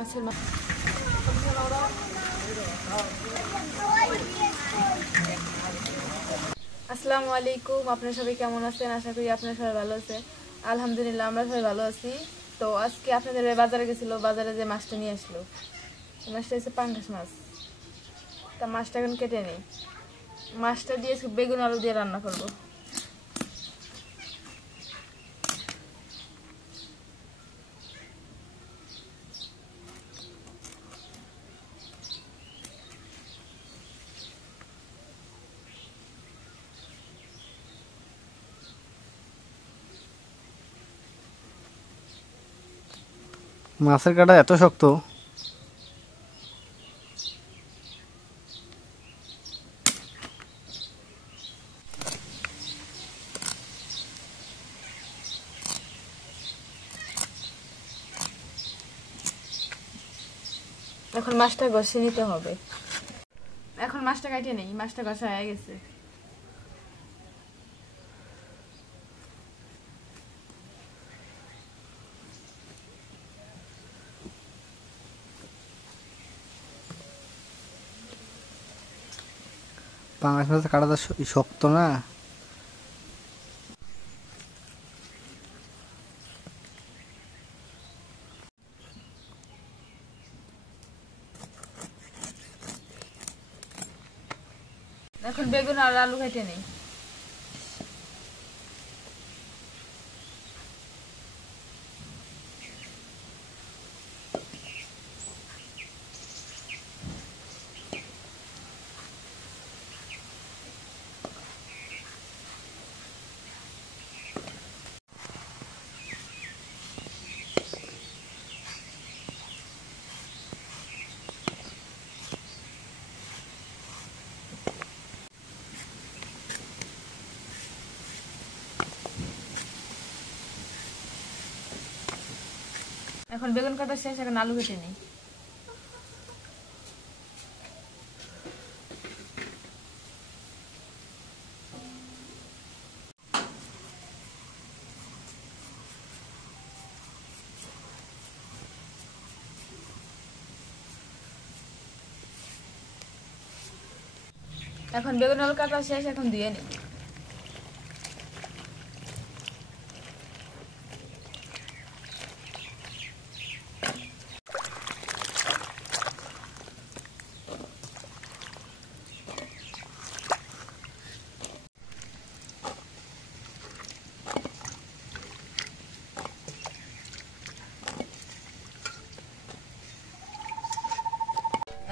মাছের আসসালামু আলাইকুম, আপনারা সবাই কেমন আছেন? আশা করি আপনারা সবাই ভালো আছেন। আলহামদুলিল্লাহ আমরা সবাই ভালো আছি। তো আজকে আপনাদের বাজারে গেছিল, বাজারে যে মাছটা নিয়ে আসলো, মাছটা হচ্ছে পাঙ্গাস মাছ। তা মাছটা এখন কেটে নেই, মাছটা দিয়ে বেগুন আলু দিয়ে রান্না করবো। মাছের কাঁটা এত শক্ত। এখন মাছটা ঘষে নিতে হবে। এখন মাছটা কাটে নেই, মাছটা ঘষা হয়ে গেছে। পাঙ্গাস মাছের কাঁটাটা শক্ত না। এখন বেগুন আর আলু কেটে নেই। এখন বেগুন কাটা শেষ, এখন আলু কেটে নেই। এখন বেগুন আলু কাটা শেষ, এখন দিয়ে নেই।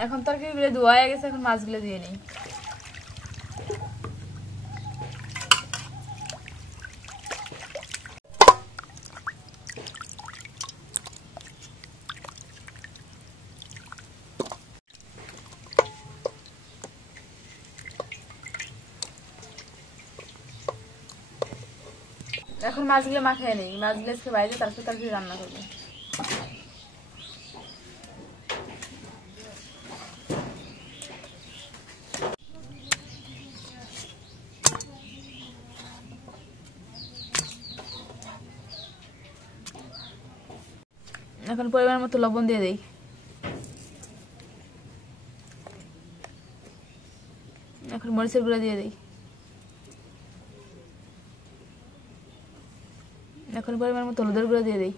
এখন তরকারিগুলো ধোয়া হয়ে গেছে, এখন মাছগুলো দিয়ে নেই। এখন মাছগুলো মাখায় নেই, মাছগুলো আজকে বাইরে, তারপর তরকারি রান্না করবো। এখন পরিমাণ মতো লবণ দিয়ে দেই। এখন মরিচের গুঁড়া দিয়ে দেই। এখন পরিমাণ মতো হলুদের গুঁড়া দিয়ে দেই।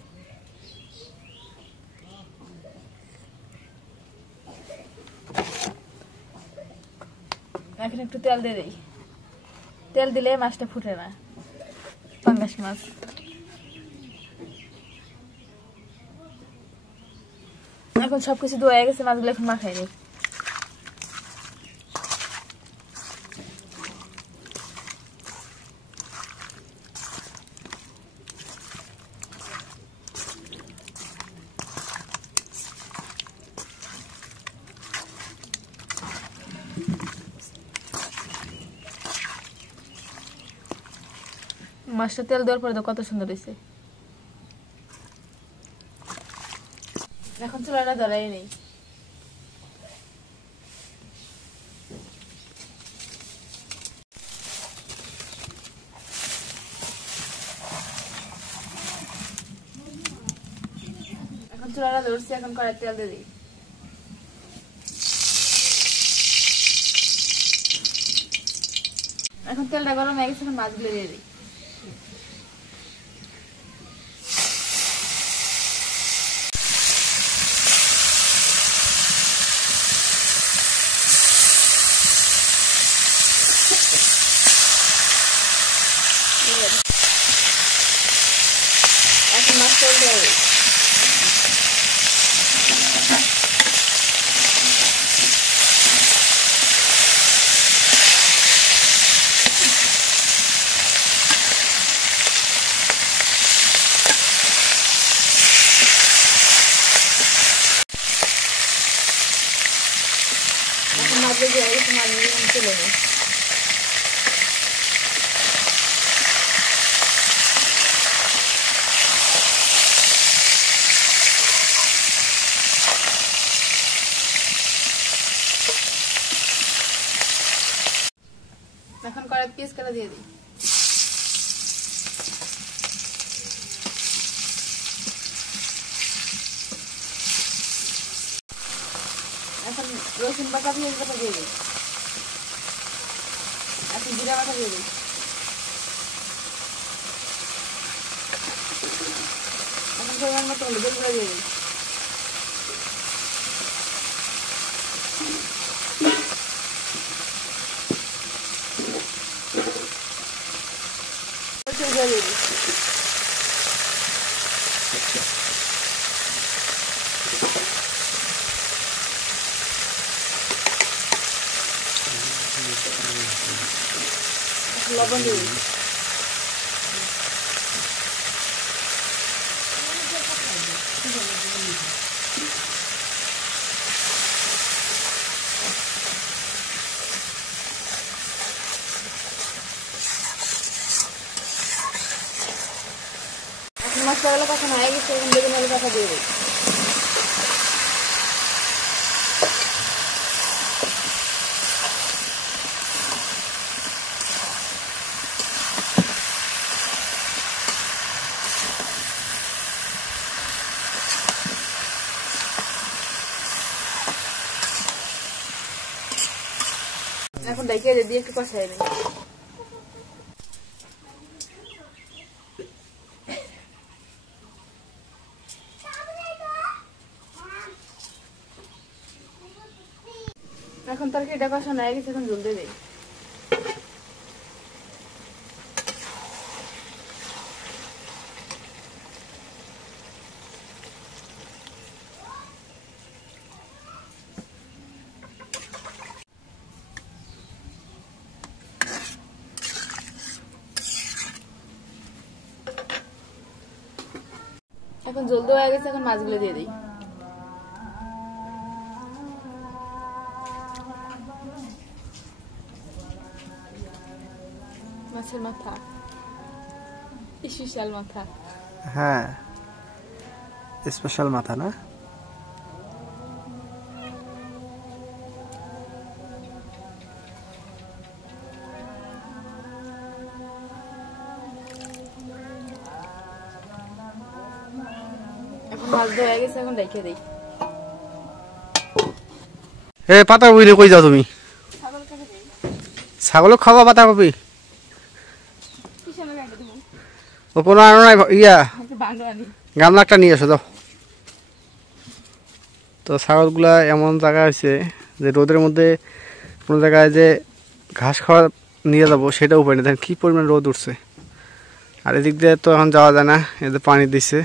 এখন একটু তেল দিয়ে দেই, তেল দিলে মাছটা ফুটে না, পাঙ্গাস মাছ। এখন সবকিছু ধোয়া হয়ে গেছে, মাছগুলো এখন মাখাই নেই। মাছটা তেল দেওয়ার পরে তো কত সুন্দর হয়েছে। এখন চুলাটা ধরাই নেই। চুলাটা ধরছি, এখন কড়াই তেল দিয়ে দিই। এখন তেলটা গরম হয়ে গেছে, এখন মাছগুলো দিয়ে দিই। এখন মাছটা দিয়ে দিই। এখন মাছগুলো দিয়ে দিই, মাছগুলো তুলে নিই। এখন কড়াই পিস করে দিয়ে দিই। এখন রসুন বাটা পেঁয়াজ বাটা দিয়ে দিই। এখন জিরা বাটা দিয়ে দিই। এখন পরিমাণ মতো হলুদের গুঁড়া দিয়ে দিই। দিয়ে দিই। লবণ দিয়ে দিই। এখন মশলাগুলো কষানো হয়ে গেছে, এখন বেগুন আলু কাটা দিয়ে দিই। এখন ঢেকে দিয়ে একটু কষাই দিই। এখন তরকারিটা কষানো হয়ে গেছে, এখন জল দিয়ে দিই। এখন জল দেওয়া হয়ে গেছে, এখন মাছগুলো দিয়ে দিই। মাছের মাথা, স্পেশাল মাথা। হ্যাঁ, স্পেশাল মাথা না? এখন মাছ দেওয়া হয়ে গেছে, এখন রেখে দিই। এ পাতা কপি নিয়ে কই যাও তুমি? ছাগল খাওয়া পাতা কপি? ও কোনো আনো নাই ইয়া, গামলা একটা নিয়ে এসো যাও। তো ছাগলগুলা এমন জায়গা হয়েছে যে রোদের মধ্যে কোনো জায়গায় যে ঘাস খাওয়া নিয়ে যাবো সেটা উপায় নেই, দেখেন কী পরিমাণ রোদ উঠছে। আর এদিক দিয়ে তো এখন যাওয়া যায় না, এদের পানি দিচ্ছে,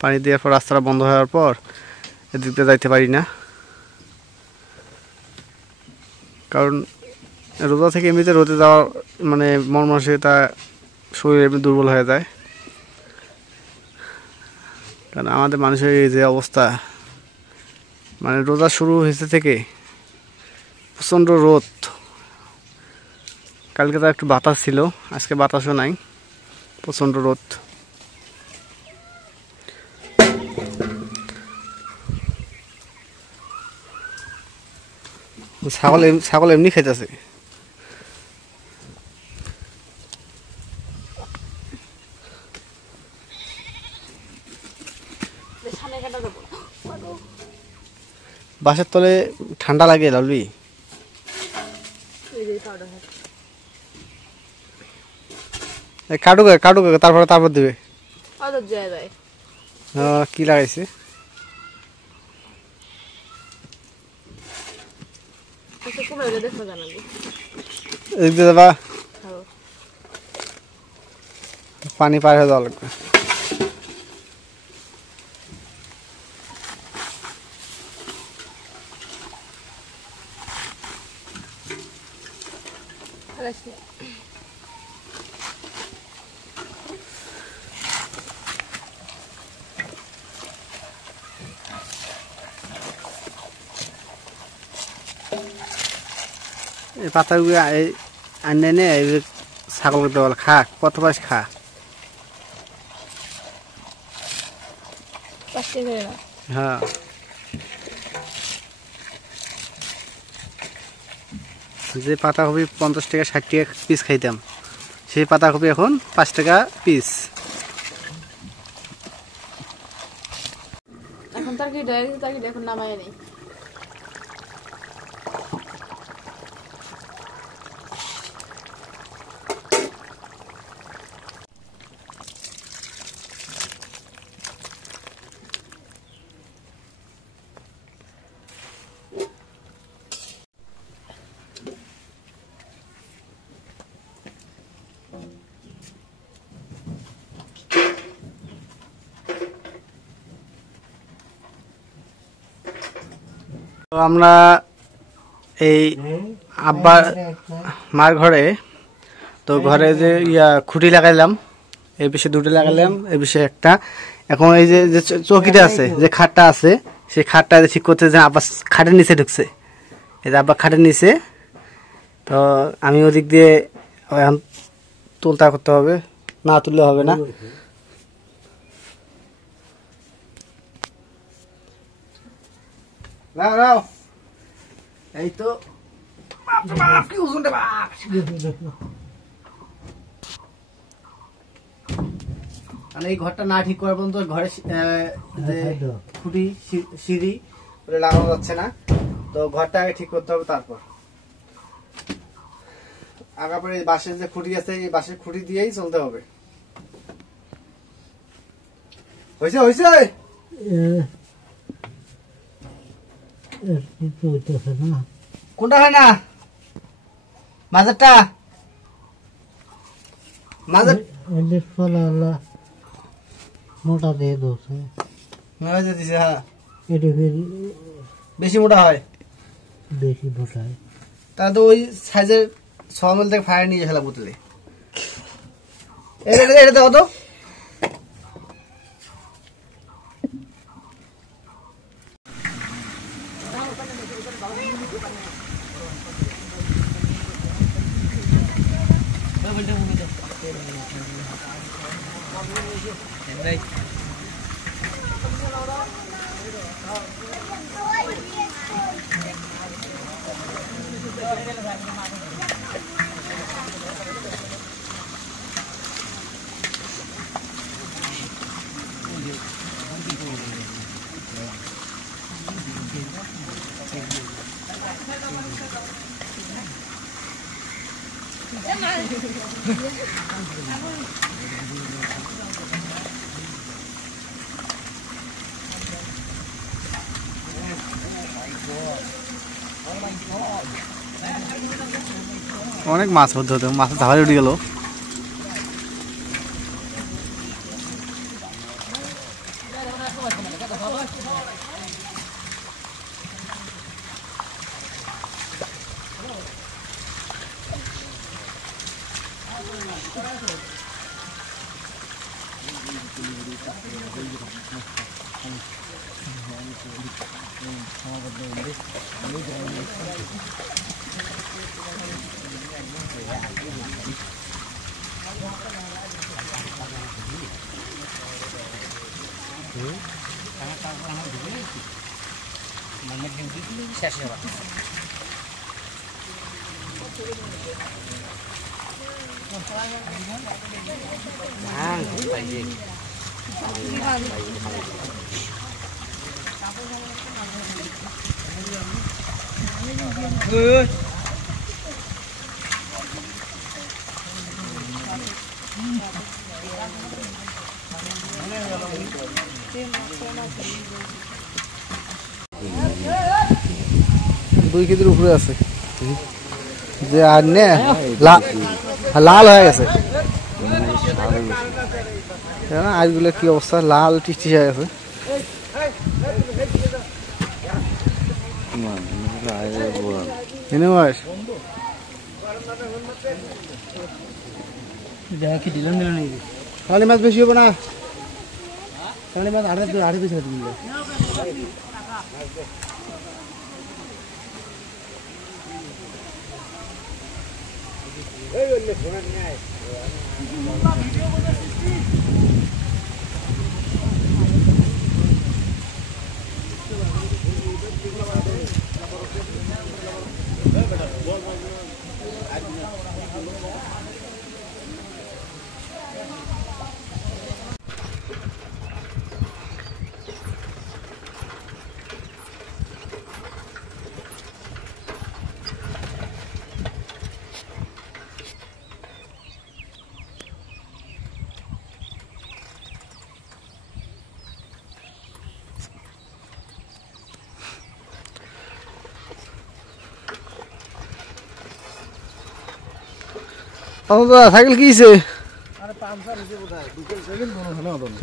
পানি দেওয়ার পর রাস্তাটা বন্ধ হওয়ার পর এদিক দিয়ে যাইতে পারি না, কারণ রোদা থেকে এমনিতে রোদে যাওয়ার মানে মন মানসিকতা শরীর এমনি দুর্বল হয়ে যায়। কারণ আমাদের মানুষের এই যে অবস্থা, মানে রোজা শুরু হয়েছে থেকে প্রচণ্ড রোদ। কালকে তো একটু বাতাস ছিল, আজকে বাতাসও নাই, প্রচণ্ড রোদ। ছাগল এমনি খেতেছে। সামনে কাটা দেবো। বাসের তলে ঠান্ডা লাগে লালবি। কাটুক কাটুক তারপর দিবে। কি লাগাইছে পানি পার হয়ে যাওয়া লাগবে। এই পাতাগুলো আনে নে ছাগল দেওয়াল খা, কত পাশ খা। হ্যাঁ যে পাতাকপি 50 টাকা 60 টাকা পিস খাইতাম, সেই পাতাকপি এখন 5 টাকা পিস। এখন তরকারি এখন নামায় নেই। তো আমরা এই আব্বার মার ঘরে, তো ঘরে যে খুঁটি লাগাইলাম, এই বিষয়ে 2টা লাগাইলাম, এই বিষয়ে একটা। এখন এই যে চৌকিটা আছে, যে খাটটা আছে, সেই খাটটা ঠিক করতে যে আব্বা খাটের নিচে ঢুকছে। এই যে আব্বা খাটের নিচে, তো আমি ওদিক দিয়ে এখন তুলতা করতে হবে, না তুললে হবে না। এই তো এই ঘরটা না ঠিক করার পর্যন্ত ঘরে খুঁটি সিঁড়ি লাগানো যাচ্ছে না। তো ঘরটা আগে ঠিক করতে হবে, তারপর আগাপরে বাঁশের যে খুঁটি আছে, এই বাঁশের খুঁটি দিয়েই চলতে হবে। হয়েছে হয়েছে কোনটা হয় না? মাঝেরটা মোটা দিয়ে দোষে হ্যাঁ, বেশি মোটা হয়, বেশি মোটা হয়। তাহলে তো ওই সাইজের 6 মিল থেকে ফায়ার নিয়ে ফেলা বোতলে। এটা দেখো তো, অনেক মাছ হতে হতে মাছের ধারে উঠে গেল। 2 কেজির উপরে আছে যে আর নে লাল হয়ে গেছে আজগুলো কি অবস্থা লাল টিকটিক হয়ে গেছে কালী মাছ বেশি হবে না কালী মাছ আড়ে বেশি দিলে সাইকেল কিছে আরে পামসার হইছে কোথায় দুটো সাইকেল কোনো ভালো হবে না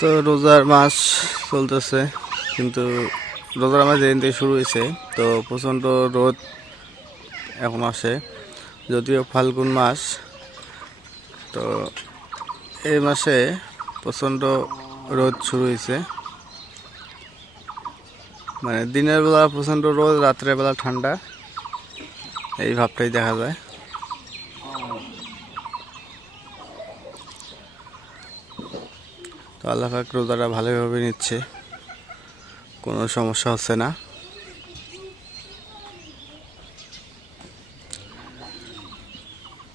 তো রোজার মাস চলতেছে কিন্তু রোজার মাস যেদিন থেকে শুরু হয়েছে তো প্রচণ্ড রোদ এখন আসে যদিও ফাল্গুন মাস তো এই মাসে প্রচণ্ড রোদ শুরু হয়েছে মানে দিনের বেলা প্রচণ্ড রোদ রাত্রের বেলা ঠান্ডা এই ভাবটাই দেখা যায় তো আল্লাহ পাক রোজাটা ভালোভাবে নিচ্ছে কোনো সমস্যা হচ্ছে না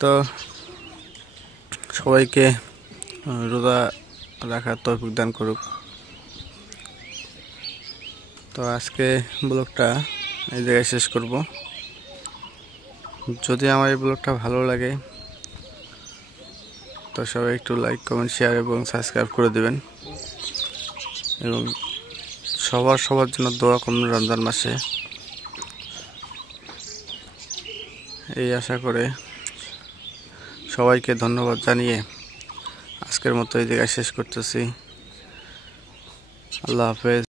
তো সবাইকে রোজা রাখার তৌফিক দান করুক তো আজকে ব্লগটা এই জায়গায় শেষ করব যদি আমার এই ব্লগটা ভালো লাগে তো সবাই একটু লাইক কমেন্ট শেয়ার এবং সাবস্ক্রাইব করে দেবেন এবং সবার জন্য দোয়া করুন রমজান মাসে এই আশা করে সবাইকে ধন্যবাদ জানিয়ে আজকের মতো এই জায়গায় শেষ করতেছি আল্লাহ হাফেজ।